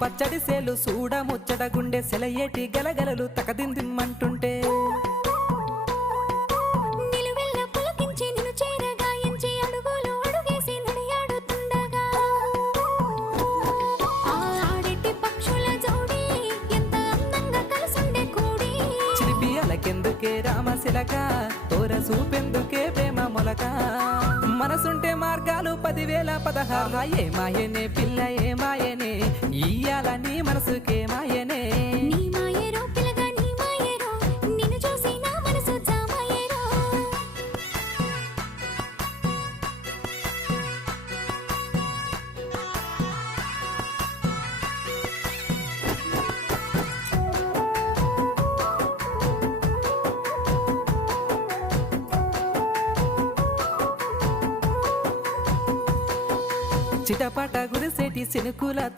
పచ్చడి సేలు సూడ ముచ్చట గుండె సెలయేటి గలగలలు తకదిందిమ్మంటుంటే నిలువెల్ల పులకించి నిన్ను చేరగాయించి అడుగులు అడుగేసి నడియాడుతుండగా ఆడెట్టి పక్షుల జోడి ఎంత అందంగా కలుసుండే కూడి చిలిపి అలకెందుకే రామశిలక తోర సూపెందుకే ప్రేమ మొలక మనసుంటే మార్గాలు 10,016 ఏ మాయనే పిల్ల ఏ మాయనే ఇయ్యాల నీ మనసుకే మాయనే నీ మాయేరో పిల్లగా నీ మాయేరో నిన్ను చూసి నా మనసు జామాయేరో చిటపట గురిసేటి సినుకుల